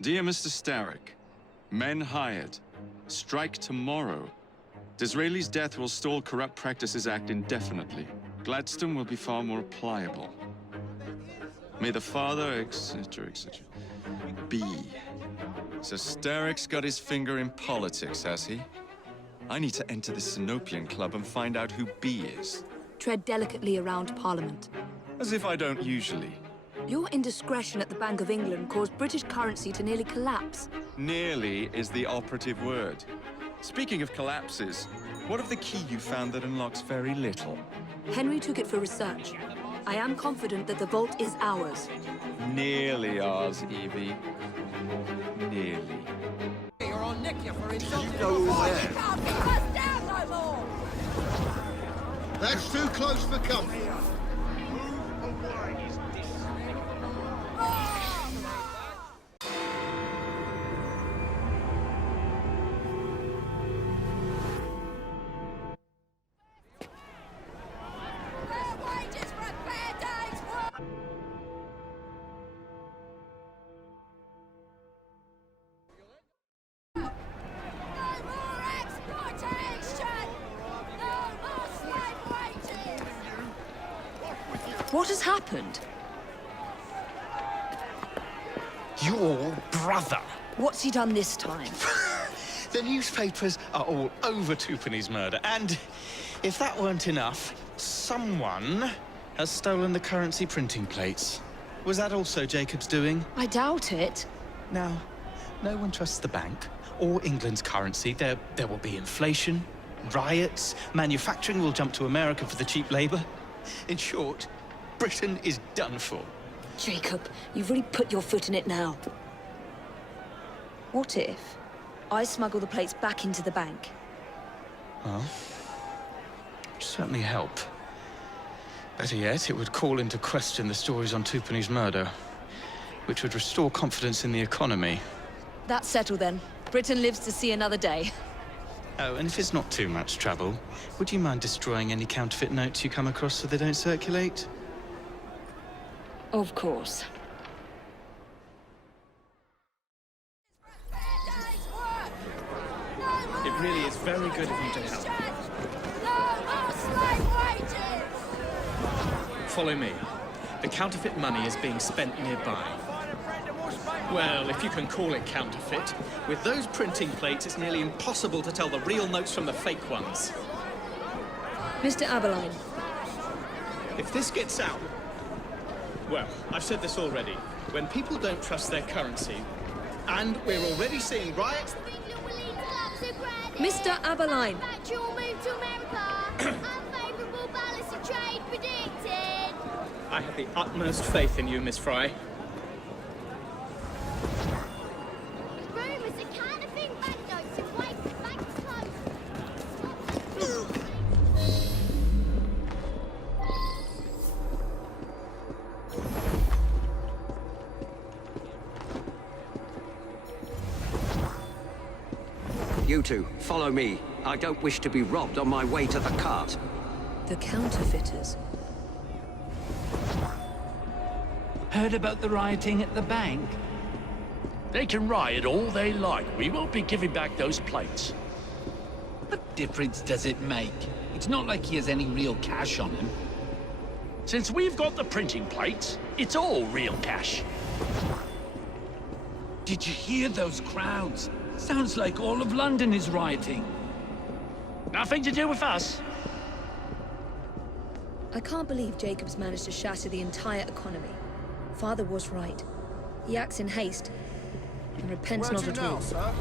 Dear Mr. Starrick, men hired. Strike tomorrow. Disraeli's death will stall Corrupt Practices Act indefinitely. Gladstone will be far more pliable. May the father, etc., etc. B. So Starrick's got his finger in politics, has he? I need to enter the Sinopian Club and find out who B is. Tread delicately around Parliament. As if I don't usually. Your indiscretion at the Bank of England caused British currency to nearly collapse. Nearly is the operative word. Speaking of collapses, what of the key you found that unlocks very little? Henry took it for research. I am confident that the vault is ours. Nearly ours, Evie. Nearly. Or I'll nick you for insulting You go there. You can't keep us down no more! That's too close for comfort. What has happened? Your brother. What's he done this time? The newspapers are all over Twopenny's murder, and if that weren't enough, someone has stolen the currency printing plates. Was that also Jacob's doing? I doubt it. Now, no one trusts the bank or England's currency. There will be inflation, riots, manufacturing will jump to America for the cheap labor. In short, Britain is done for. Jacob, you've really put your foot in it now. What if I smuggle the plates back into the bank? Well, it'd certainly help. Better yet, it would call into question the stories on Twopenny's murder, which would restore confidence in the economy. That's settled then. Britain lives to see another day. Oh, and if it's not too much trouble, would you mind destroying any counterfeit notes you come across so they don't circulate? Of course. It really is very good of you to help. Follow me. The counterfeit money is being spent nearby. Well, if you can call it counterfeit. With those printing plates, it's nearly impossible to tell the real notes from the fake ones. Mr. Aberline. If this gets out... Well, I've said this already. When people don't trust their currency, and we're already seeing riots... Mr. Aberline. Factual move to America. Unfavorable balance of trade predicted. I have the utmost faith in you, Miss Fry. Rumors of counterfeit banknotes in wake of banks closed. You two, follow me. I don't wish to be robbed on my way to the cart. The counterfeiters. Heard about the rioting at the bank? They can riot all they like. We won't be giving back those plates. What difference does it make? It's not like he has any real cash on him. Since we've got the printing plates, it's all real cash. Did you hear those crowds? Sounds like all of London is rioting. Nothing to do with us. I can't believe Jacob's managed to shatter the entire economy. Father was right. He acts in haste and repents not at all. Sir?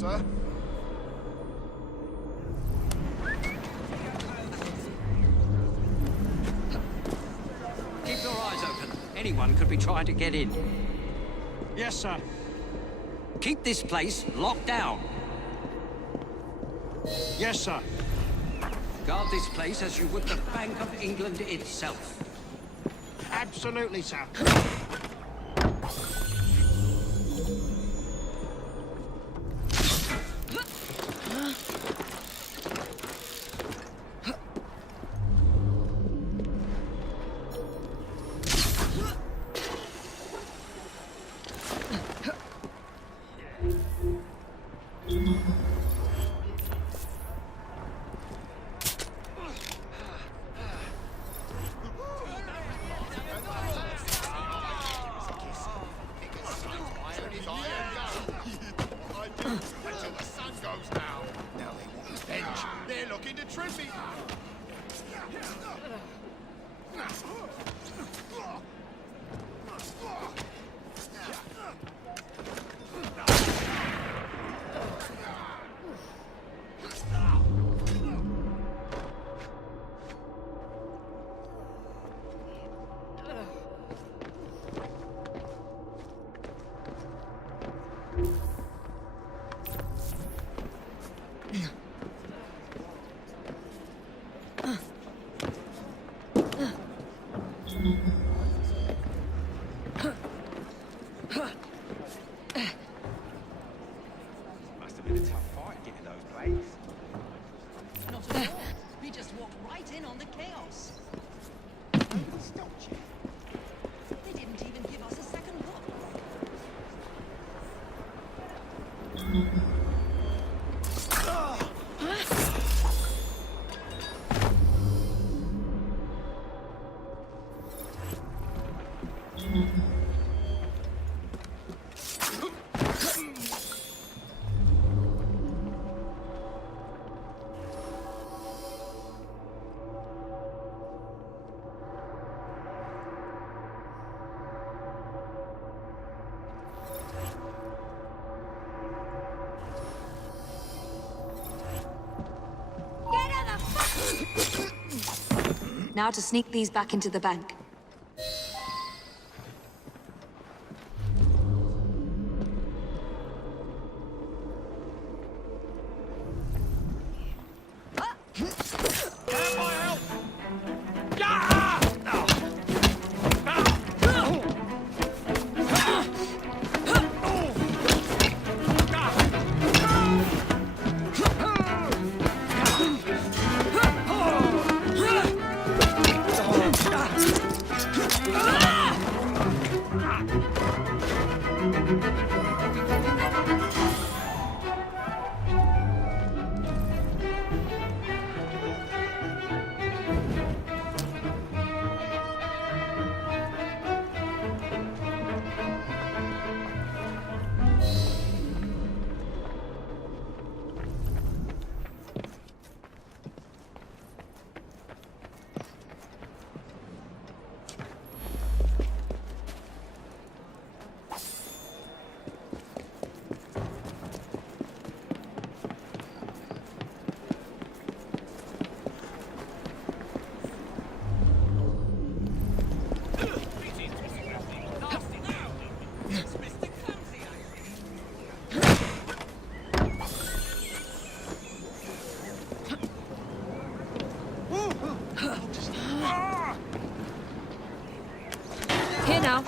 sir. Keep your eyes open. Anyone could be trying to get in. Yes, sir. Keep this place locked down. Yes, sir. Guard this place as you would the Bank of England itself. Absolutely, sir. Until the sun goes down. Now they want revenge. They're looking to trip me. Must have been a tough fight getting those blades. Not at all. We just walked right in on the chaos. Nobody stopped you. They didn't even give us a second look. Now to sneak these back into the bank. Here now.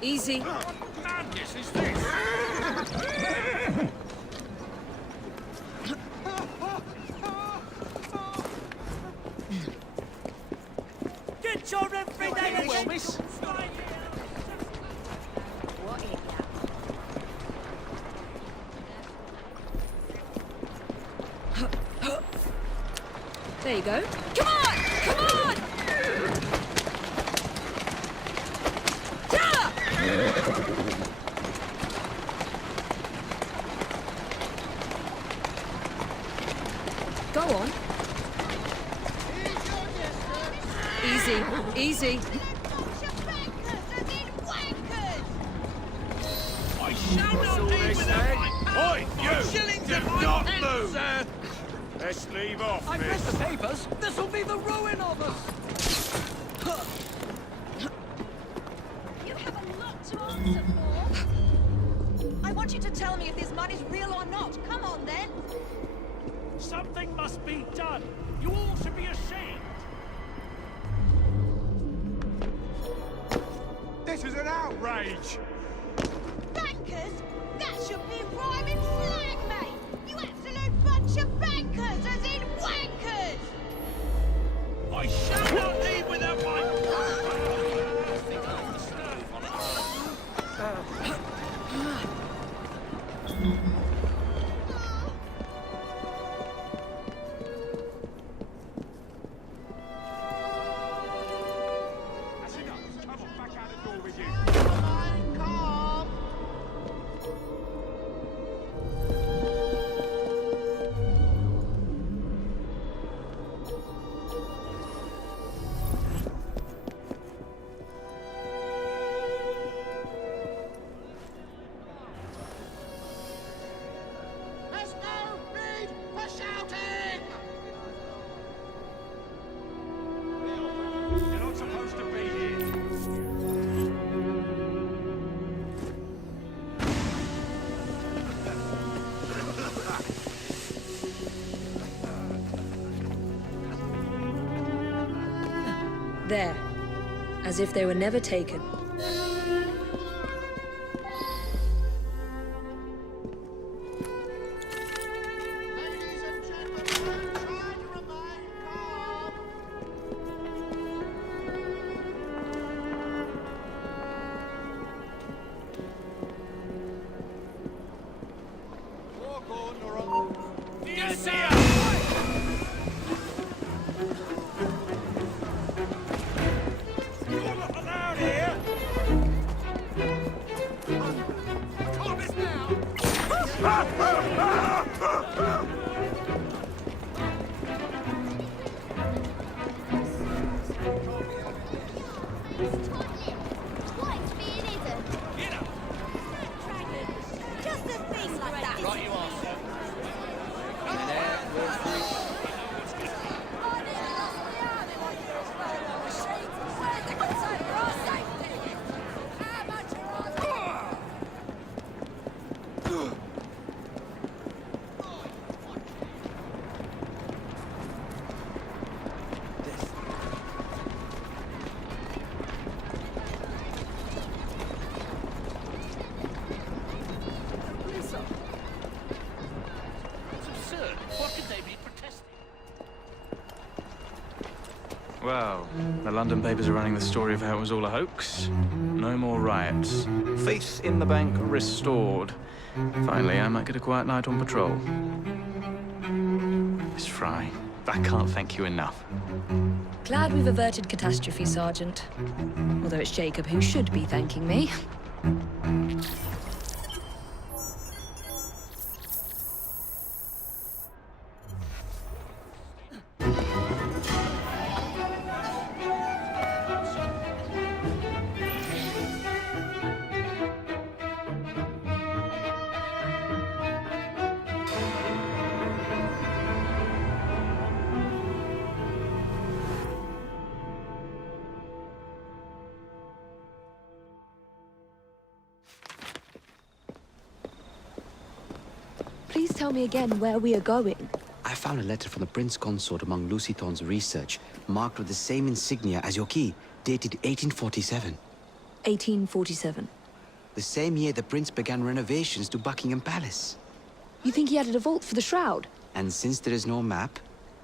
Easy. Madness is this? Get your everyday Well, miss. There you go. Come on! Come on! Go on. Easy, easy. Best leave off, I've read miss. the papers. This'll be the ruin of us. You have a lot to answer for. I want you to tell me if this money's real or not. Come on, then. Something must be done. You all should be ashamed. This is an outrage! Bankers? That should be rhyming flag, mate! You absolute bunch of bankers, as in wankers! I shall not leave without my... That's enough. Come on, back out the door with you. Calm! There's no need for shouting! You're not supposed to be here. There. As if they were never taken. Ladies and gentlemen, try to remain calm. Walk on, or I'll... Yes, sir! You're not allowed here! Calm this now! Quite being hidden. Just a thing like that. Right you are, sir. It's absurd. What could they be protesting? Well, the London papers are running the story of how it was all a hoax. No more riots. Faith in the bank restored. Finally, I might get a quiet night on patrol. Miss Fry, I can't thank you enough. Glad we've averted catastrophe, Sergeant. Although it's Jacob who should be thanking me. Please tell me again where we are going. I found a letter from the Prince Consort among Lucy Thorne's research, marked with the same insignia as your key, dated 1847. 1847. The same year the Prince began renovations to Buckingham Palace. You think he added a vault for the shroud? And since there is no map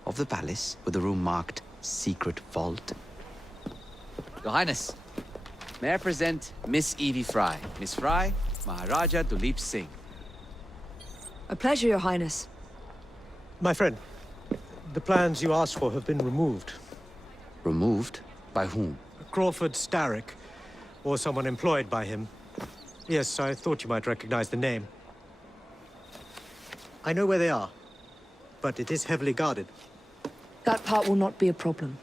of the palace with the room marked Secret Vault... Your Highness, may I present Miss Evie Fry. Miss Fry, Maharaja Duleep Singh. A pleasure, Your Highness. My friend, the plans you asked for have been removed. Removed? By whom? Crawford Starrick, or someone employed by him. Yes, I thought you might recognize the name. I know where they are, but it is heavily guarded. That part will not be a problem.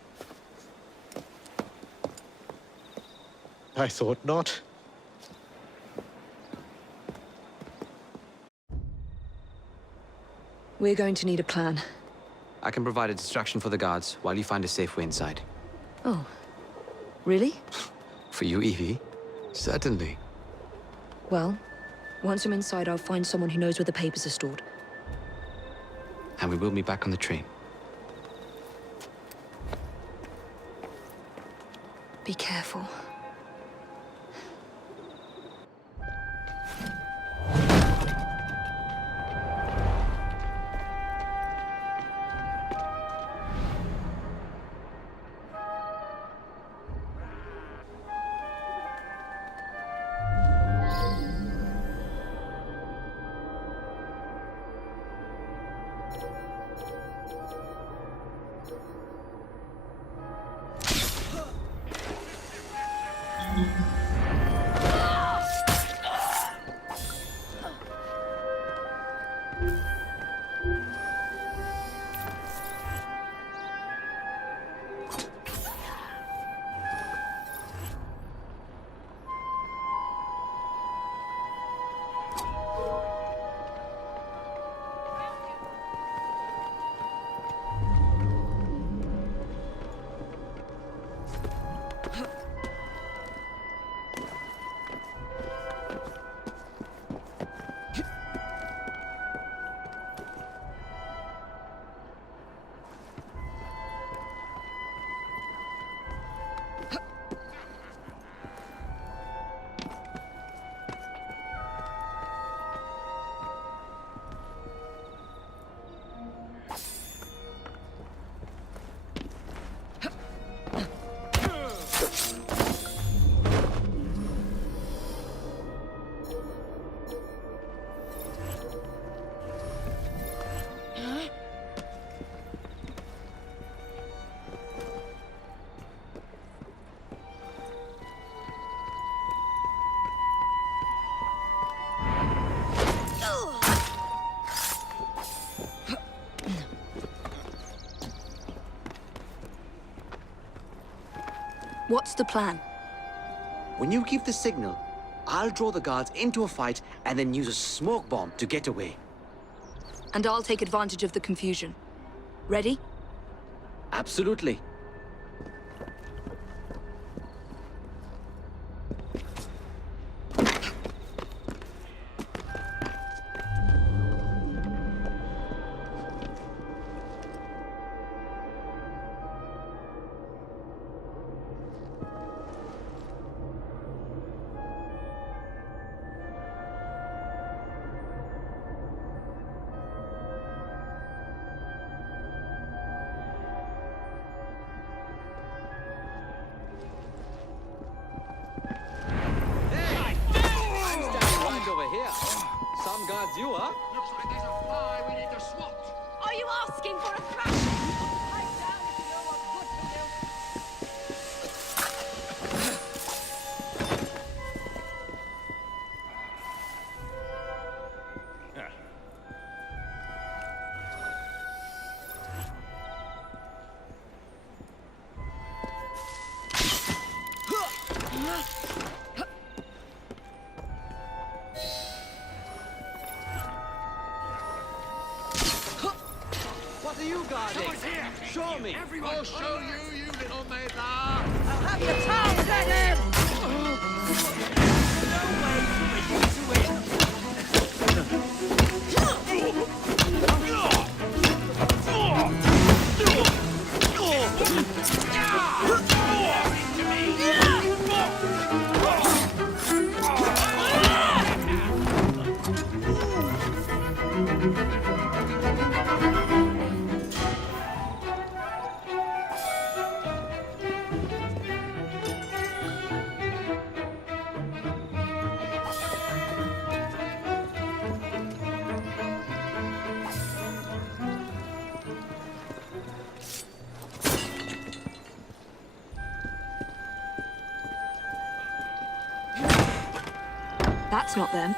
I thought not. We're going to need a plan. I can provide a distraction for the guards while you find a safe way inside. Oh. Really? For you, Evie? Certainly. Well, once I'm inside, I'll find someone who knows where the papers are stored. And we will meet back on the train. Be careful. What's the plan? When you give the signal, I'll draw the guards into a fight and then use a smoke bomb to get away. And I'll take advantage of the confusion. Ready? Absolutely. Some guards you are. Looks like there's a fly we need to swat. Are you asking for a thrashing? Pipe down if you know what good to do. What are you guarding? Someone's here. Show me. Everyone. I'll show you, you little mater. I'll have your town dead end! No way for you to win! That's not them.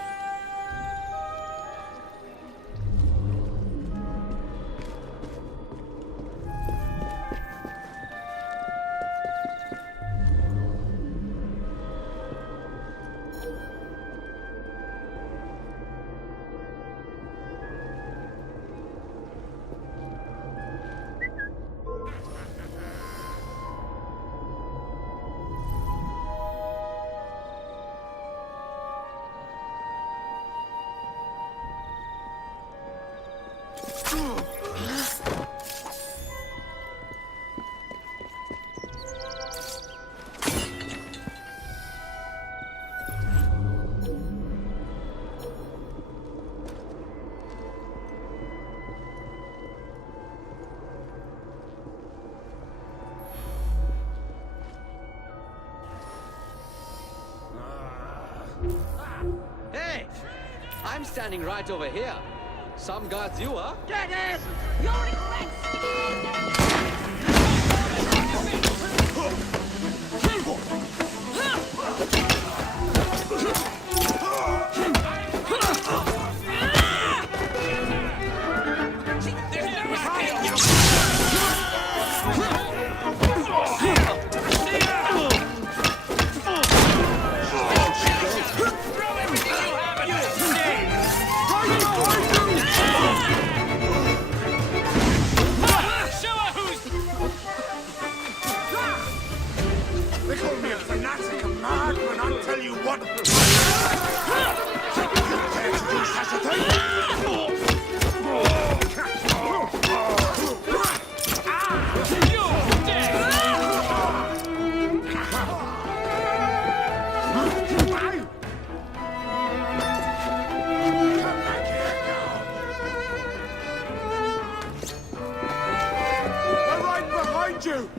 standing right over here. Some guards you are. Get in! You're They call me a fanatic, a madman, I'll tell you what. You dare to do such a thing? They're right behind you!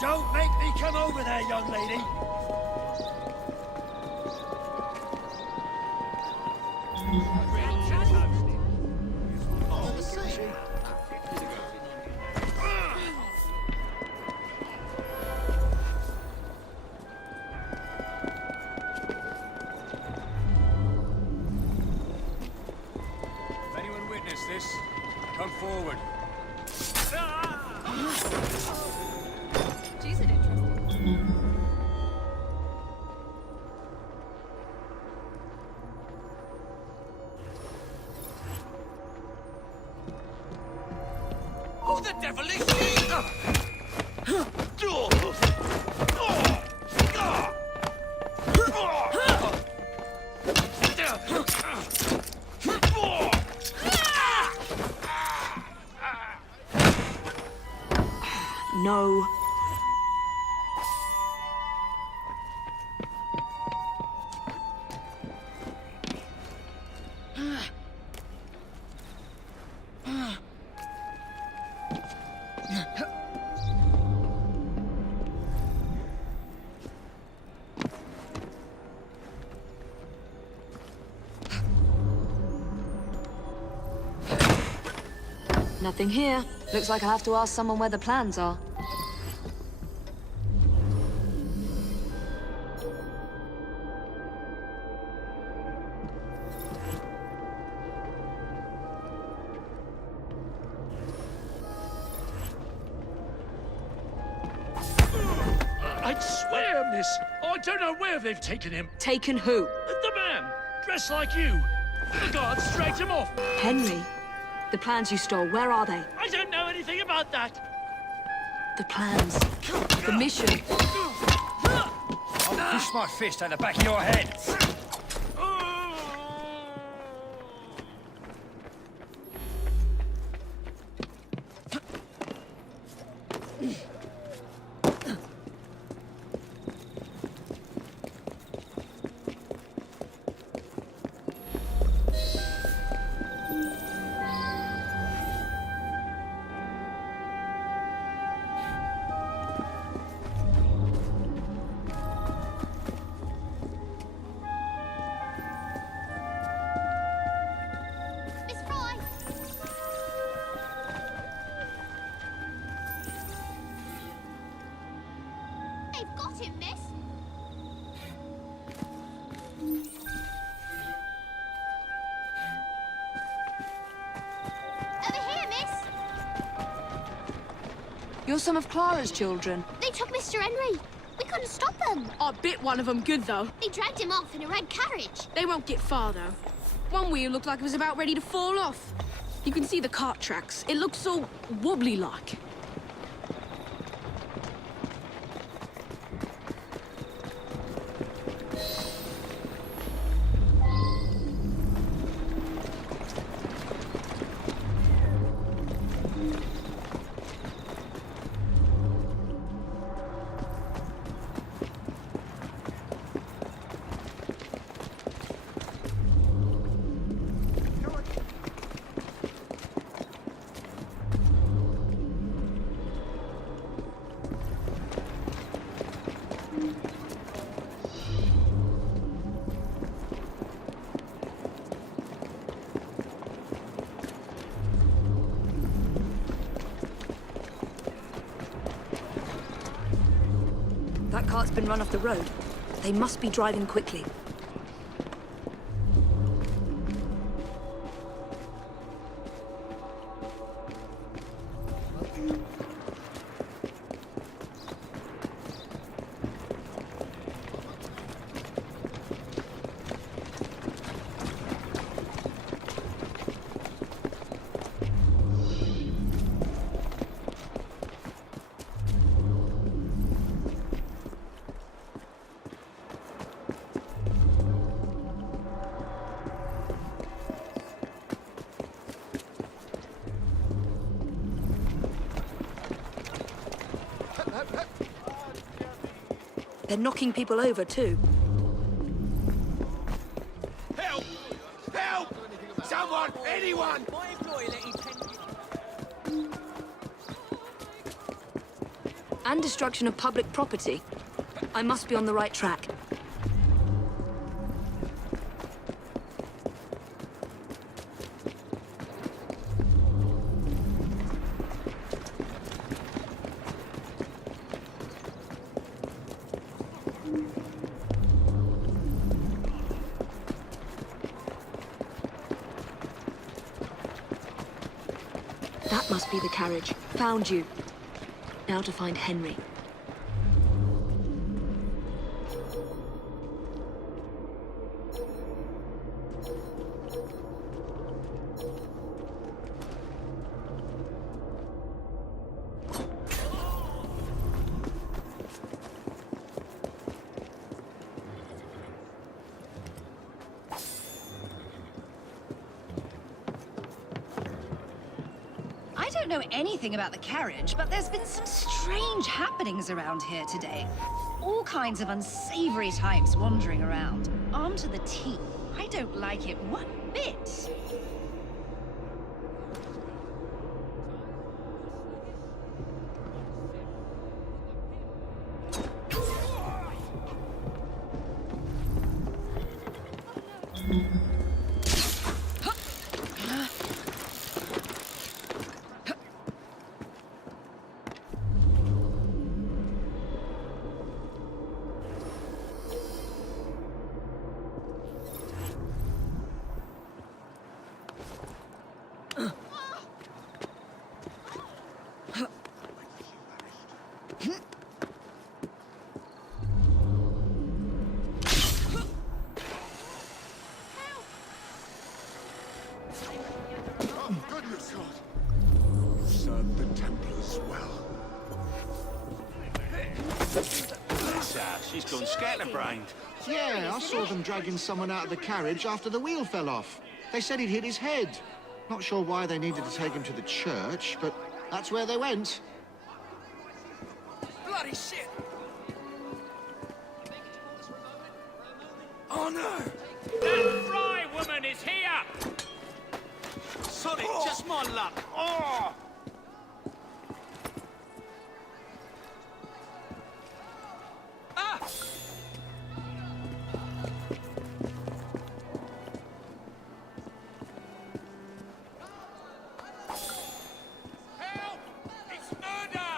Don't make me come over there, young lady. If anyone witnessed this, come forward. She's an interesting. Who the devil is he? No. Nothing here. Looks like I'll have to ask someone where the plans are. I'd swear, miss, I don't know where they've taken him. Taken who? The man, dressed like you. The guards dragged him off. Henry. The plans you stole, where are they? I don't know anything about that. The plans. The mission. I'll push my fist at the back of your head. Over here, miss! You're some of Clara's children. They took Mr. Henry. We couldn't stop them. I bit one of them good, though. They dragged him off in a red carriage. They won't get far, though. One wheel looked like it was about ready to fall off. You can see the cart tracks. It looks so wobbly-like. That cart's been run off the road. They must be driving quickly. They're knocking people over, too. Help! Help! Someone! Anyone! And destruction of public property. I must be on the right track. That must be the carriage. Found you. Now to find Henry. I don't know anything about the carriage, but there's been some strange happenings around here today. All kinds of unsavory types wandering around, armed to the teeth. I don't like it one bit. Goodness God! Served the Templars well. Bless her, she's gone scatterbrained. Yeah, I saw them dragging someone out of the carriage after the wheel fell off. They said he'd hit his head. Not sure why they needed to take him to the church, but that's where they went. Bloody shit! Oh no! That Fry woman is here! Sod it, just my luck. Oh! Ah! Help! It's murder!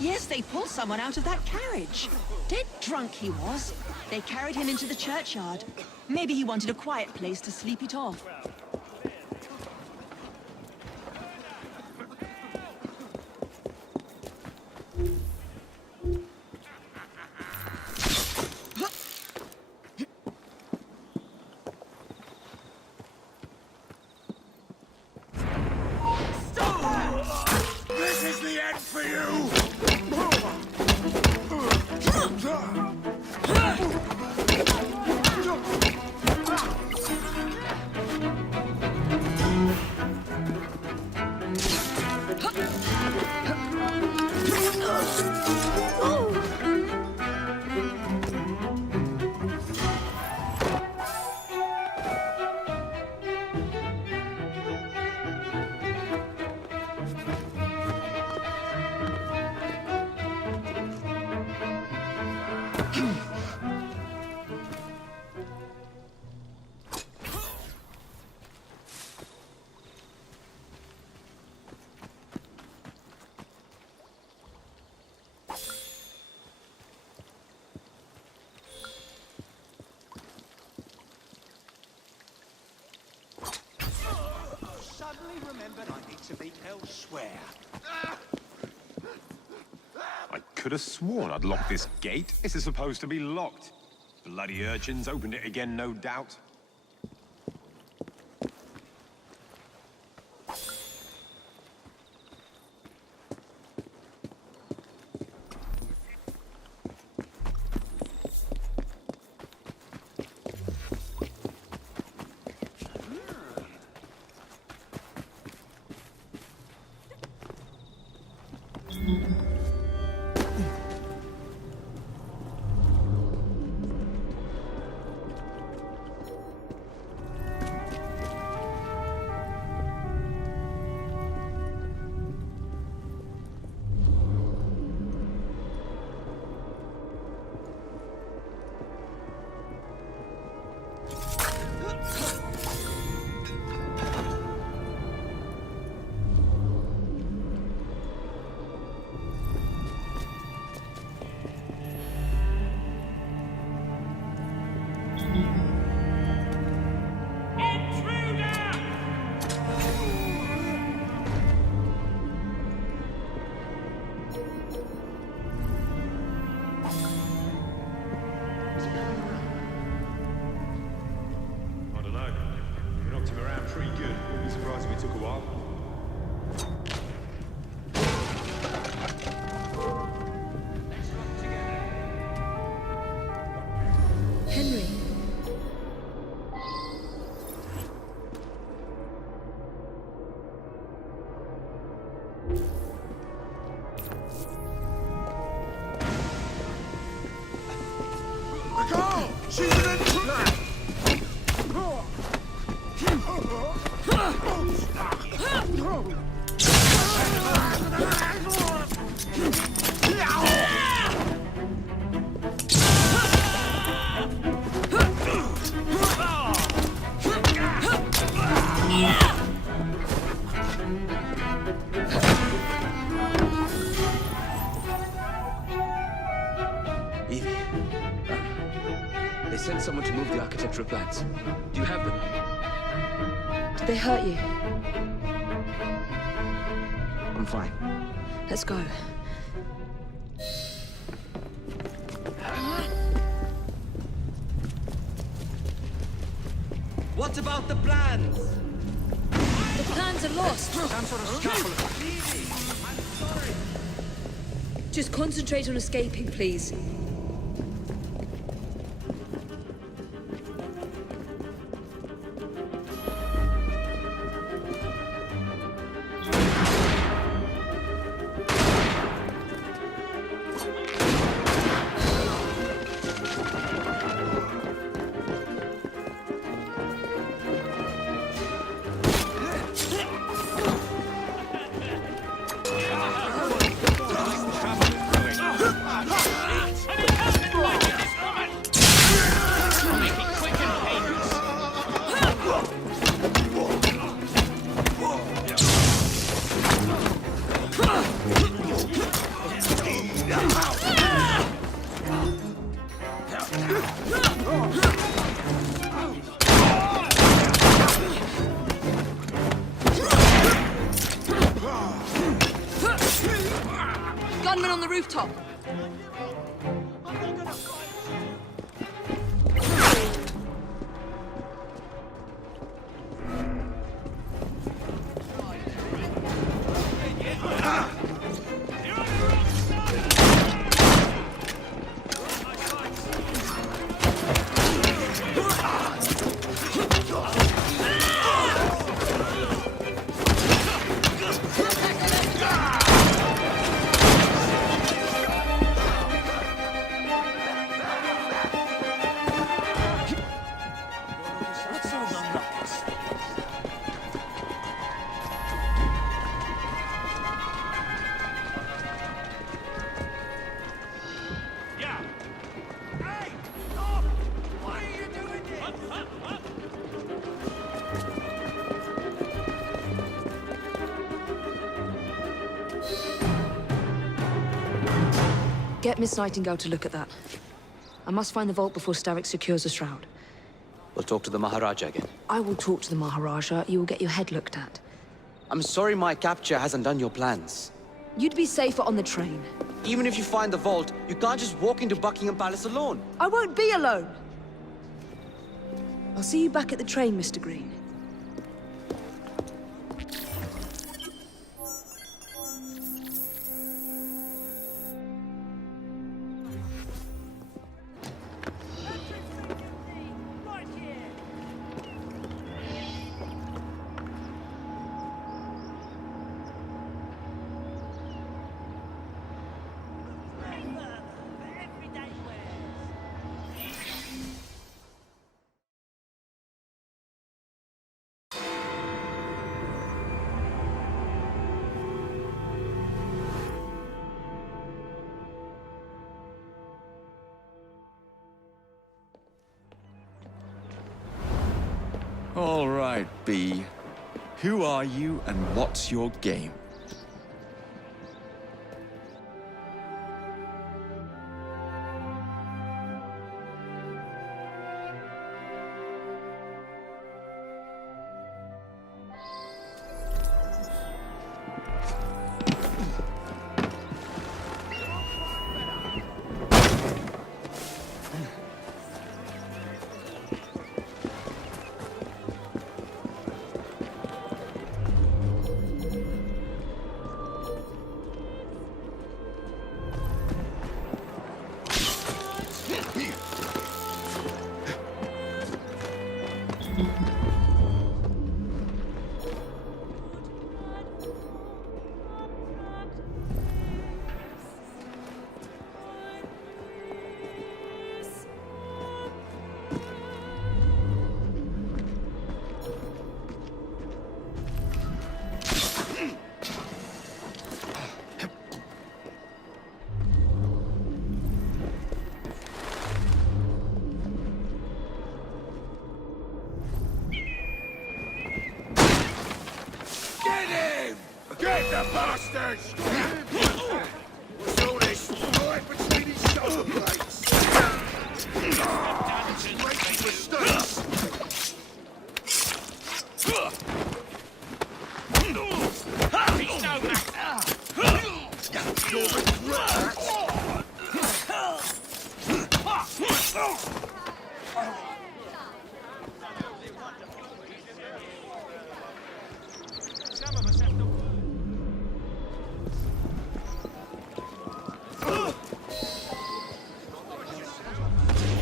Yes, they pulled someone out of that carriage. Dead drunk he was. They carried him into the churchyard. Maybe he wanted a quiet place to sleep it off. This is the end for you! Suddenly remembered I need to be elsewhere. I could have sworn I'd locked this gate. This is supposed to be locked. Bloody urchins opened it again, no doubt. Henry. Nicole! She's an intruder! Evie. They sent someone to move the architectural plans. Do you have them? Did they hurt you? I'm fine. Let's go. What about the plans? The plans are lost. Some sort of scuffle. Just concentrate on escaping, please. gunman on the rooftop. Get Miss Nightingale to look at that. I must find the vault before Starrick secures the shroud. We'll talk to the Maharaja again. I will talk to the Maharaja. You will get your head looked at. I'm sorry my capture hasn't done your plans. You'd be safer on the train. Even if you find the vault, you can't just walk into Buckingham Palace alone. I won't be alone! I'll see you back at the train, Mr. Green. All right, B. Who are you and what's your game? Get the bastards! What's all this? Right between his shoulder blades! Making mistakes! You'll regret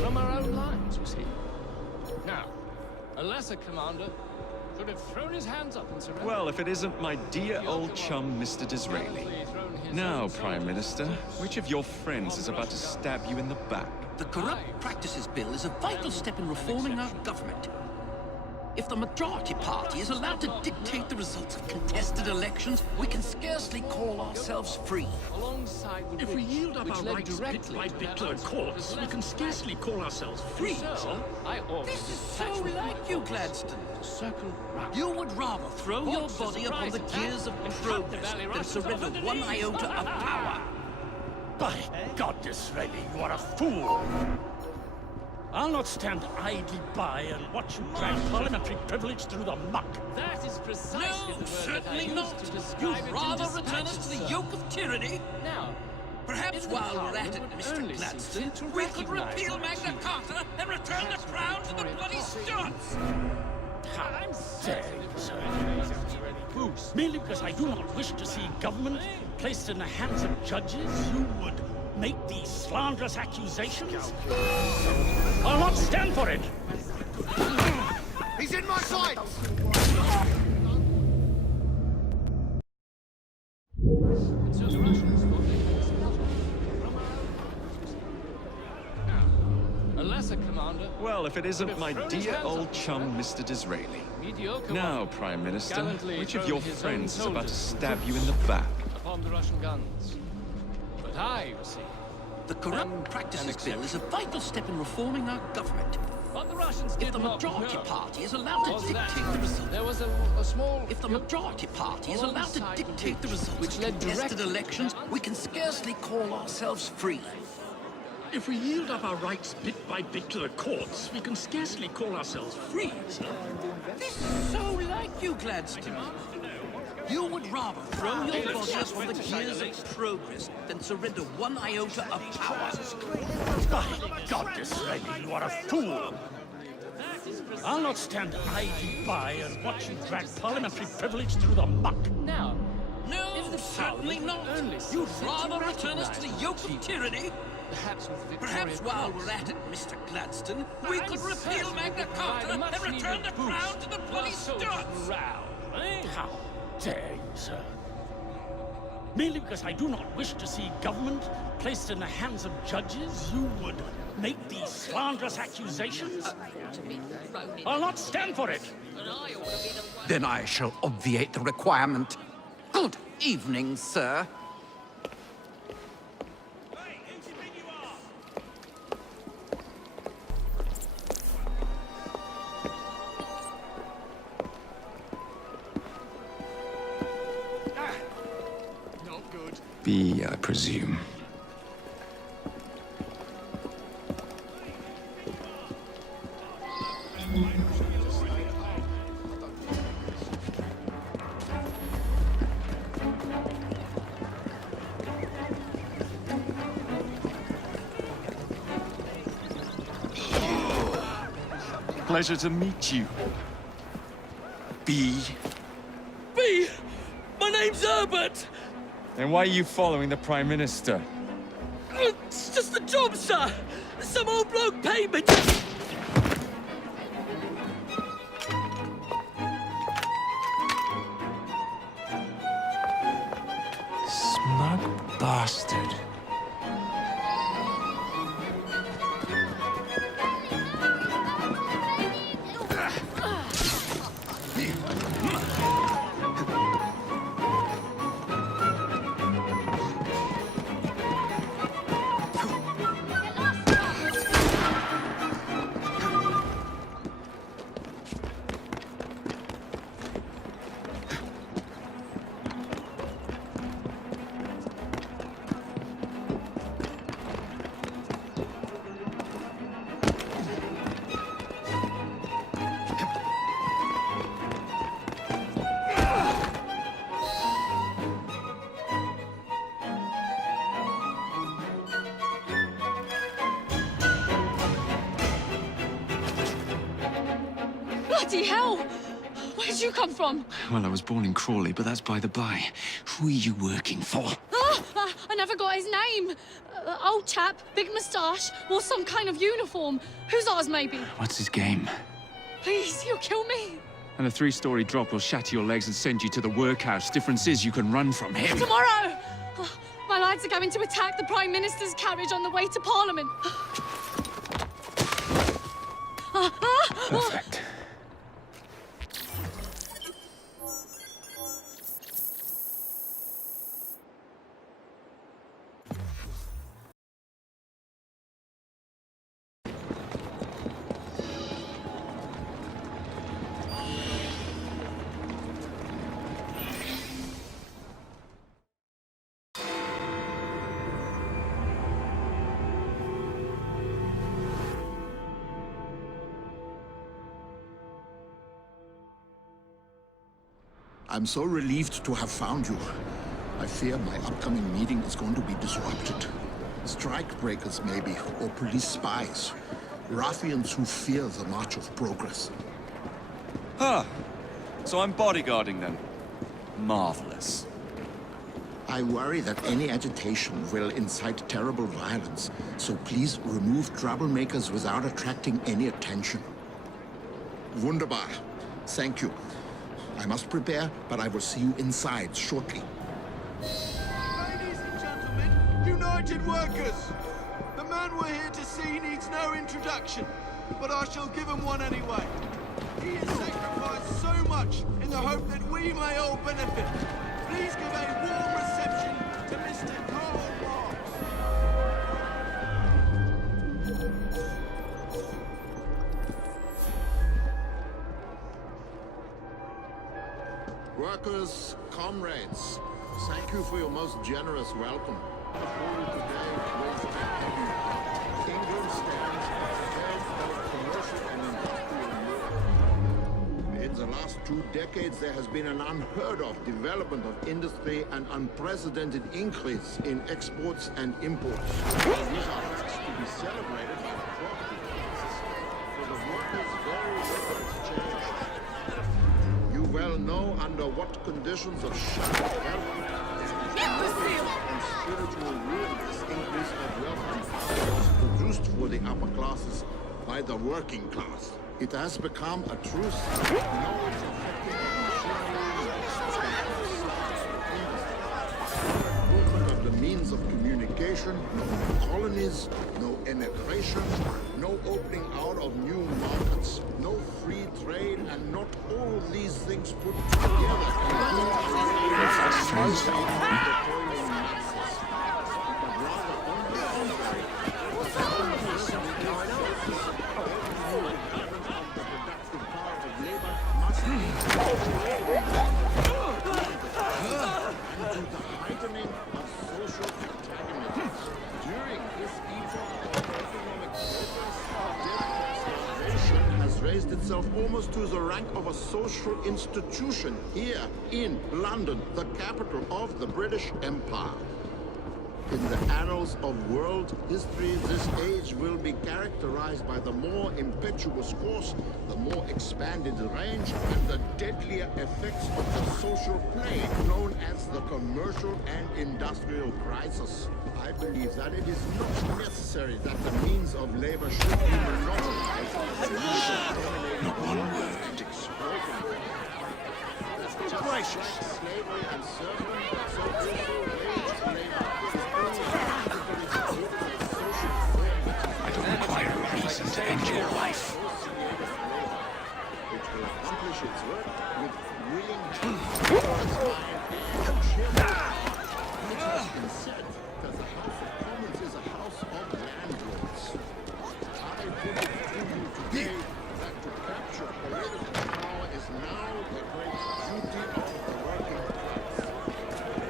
From our own lines, you see. Now, a lesser commander should have thrown his hands up and surrendered. Well, if it isn't my dear old chum, Mr. Disraeli. Now, Prime Minister, which of your friends is about to stab you in the back? The Corrupt Practices Bill is a vital step in reforming our government. If the majority party is allowed to dictate the results of contested elections, we can scarcely call ourselves free. If we yield up our rights bit by bit to the courts, we can scarcely call ourselves free, sir. This is so like you, Gladstone. You would rather throw your body upon the gears of progress than surrender one iota of power. By God, Disraeli, you are a fool! I'll not stand idly by and watch you drag parliamentary privilege through the muck. That is precisely the word certainly that I used to describe it. You'd rather return us to the yoke of tyranny? Now, Perhaps while we're at it, Mr. Gladstone, we could repeal Magna Carta and return the crown to the bloody Stuarts! How dare you, sir? Merely because I do not wish to see government placed in the hands of judges, you would make these slanderous accusations? I'll not stand for it! He's in my sights! Well, if it isn't my dear old chum, Mr. Disraeli. Now, Prime Minister, which of your friends is about to stab you in the back? Upon the Russian guns. But I, you see. The Corrupt Practices Bill is a vital step in reforming our government. But the Russians If the majority party is allowed to dictate the results... There was a small... If the majority party is allowed to dictate the results of contested elections, we can scarcely call ourselves free. If we yield up our rights bit by bit to the courts, we can scarcely call ourselves free, sir. This is so like you, Gladstone. You would rather throw your body on the gears of progress than surrender one iota of power. By God, Disraeli, you are a fool! I'll not stand idly by and watch you drag parliamentary privilege through the muck. Now, No, certainly not. You'd rather return us to the yoke of tyranny? Perhaps while we're at it, Mr. Gladstone, we could repeal Magna Carta and return the crown to the bloody Stuarts! How dare you, sir? Merely because I do not wish to see government placed in the hands of judges, you would make these slanderous accusations? I'll not stand for it! Then I shall obviate the requirement. Good evening, sir. B, I presume. Pleasure to meet you. B. B! My name's Herbert! And why are you following the Prime Minister? It's just a job, sir! Some old bloke paid me Smug bastard. Bloody hell! Where'd you come from? Well, I was born in Crawley, but that's by the by. Who are you working for? I never got his name. Old chap, big moustache, wore some kind of uniform. Who's ours, maybe? What's his game? Please, you'll kill me. And a 3-story drop will shatter your legs and send you to the workhouse. Difference is you can run from him. Tomorrow! My lads are going to attack the Prime Minister's carriage on the way to Parliament. Perfect. I'm so relieved to have found you. I fear my upcoming meeting is going to be disrupted. Strike breakers, maybe, or police spies. Ruffians who fear the march of progress. Huh. So I'm bodyguarding then. Marvelous. I worry that any agitation will incite terrible violence, so please remove troublemakers without attracting any attention. Wunderbar. Thank you. I must prepare, but I will see you inside shortly. Ladies and gentlemen, United Workers! The man we're here to see needs no introduction, but I shall give him one anyway. He has sacrificed so much in the hope that we may all benefit. Please give a warm reception to Mr. Karl Marx. Workers, comrades, thank you for your most generous welcome. Before you today, raise my heaven. England stands at the head of commercial and industrial war. In the last 2 decades, there has been an unheard of development of industry and unprecedented increase in exports and imports. These are facts to be celebrated by property prices. For the workers, very little has changed. You well know under what conditions of shattered health and spiritual ruin this increase of wealth and power was produced for the upper classes by the working class. It has become a truth. No, it's affecting movement of the means of communication, no colonies, no emigration, no opening out of new markets, no free trade, and not all these things put together. Raised itself almost to the rank of a social institution here in London, the capital of the British Empire. In the annals of world history, this age will be characterized by the more impetuous course, the more expanded range, and the deadlier effects of the social plane known as the commercial and industrial crisis. I believe that it is not necessary that the means of labor should be monopolized. Not one word. Gracious. Slavery and serfdom, so also wage labor. I don't require a reason to end your life. Which will accomplish its work with willing It has been said that the House of Commons is a house of landlords. I put it to you today that to capture political power is now the great duty of the working class.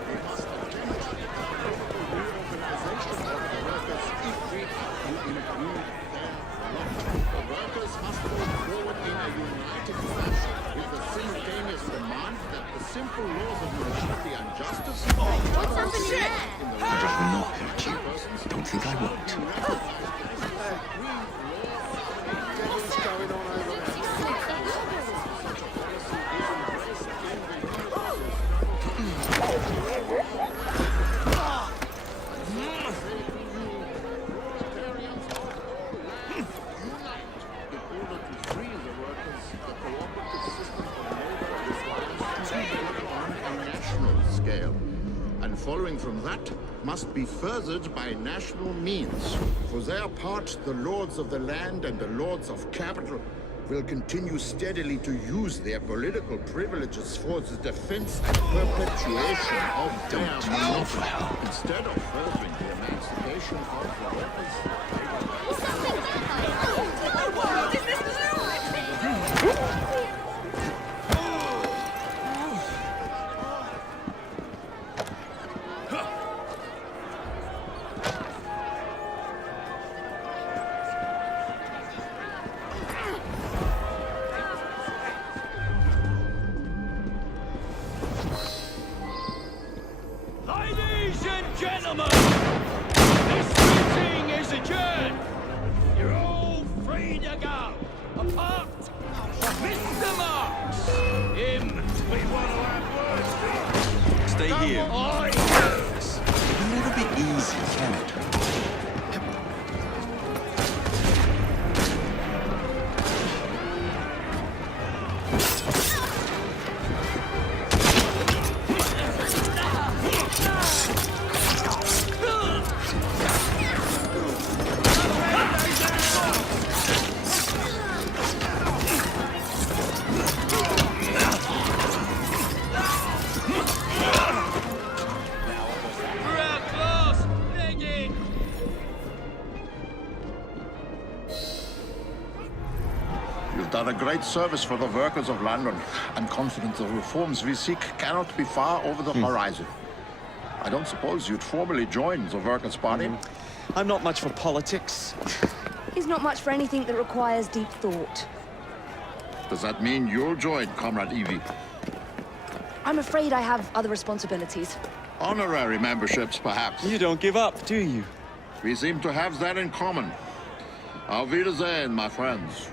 We must attempt the political reorganization of the workers if we are to improve their lot. The workers must go forward in a united fashion with the simultaneous demand that the simple laws of morality and justice What's happening there? I will not hurt you. Don't think I won't. What's going on over there? Following from that must be furthered by national means. For their part, the lords of the land and the lords of capital will continue steadily to use their political privileges for the defense and perpetuation of their monopoly, instead of furthering the emancipation of the workers. stay here. It'll never be easy, can it? You've done a great service for the workers of London. I'm confident the reforms we seek cannot be far over the horizon. I don't suppose you'd formally join the Workers' Party? I'm not much for politics. He's not much for anything that requires deep thought. Does that mean you'll join, Comrade Evie? I'm afraid I have other responsibilities. Honorary memberships, perhaps? You don't give up, do you? We seem to have that in common. Auf Wiedersehen, my friends.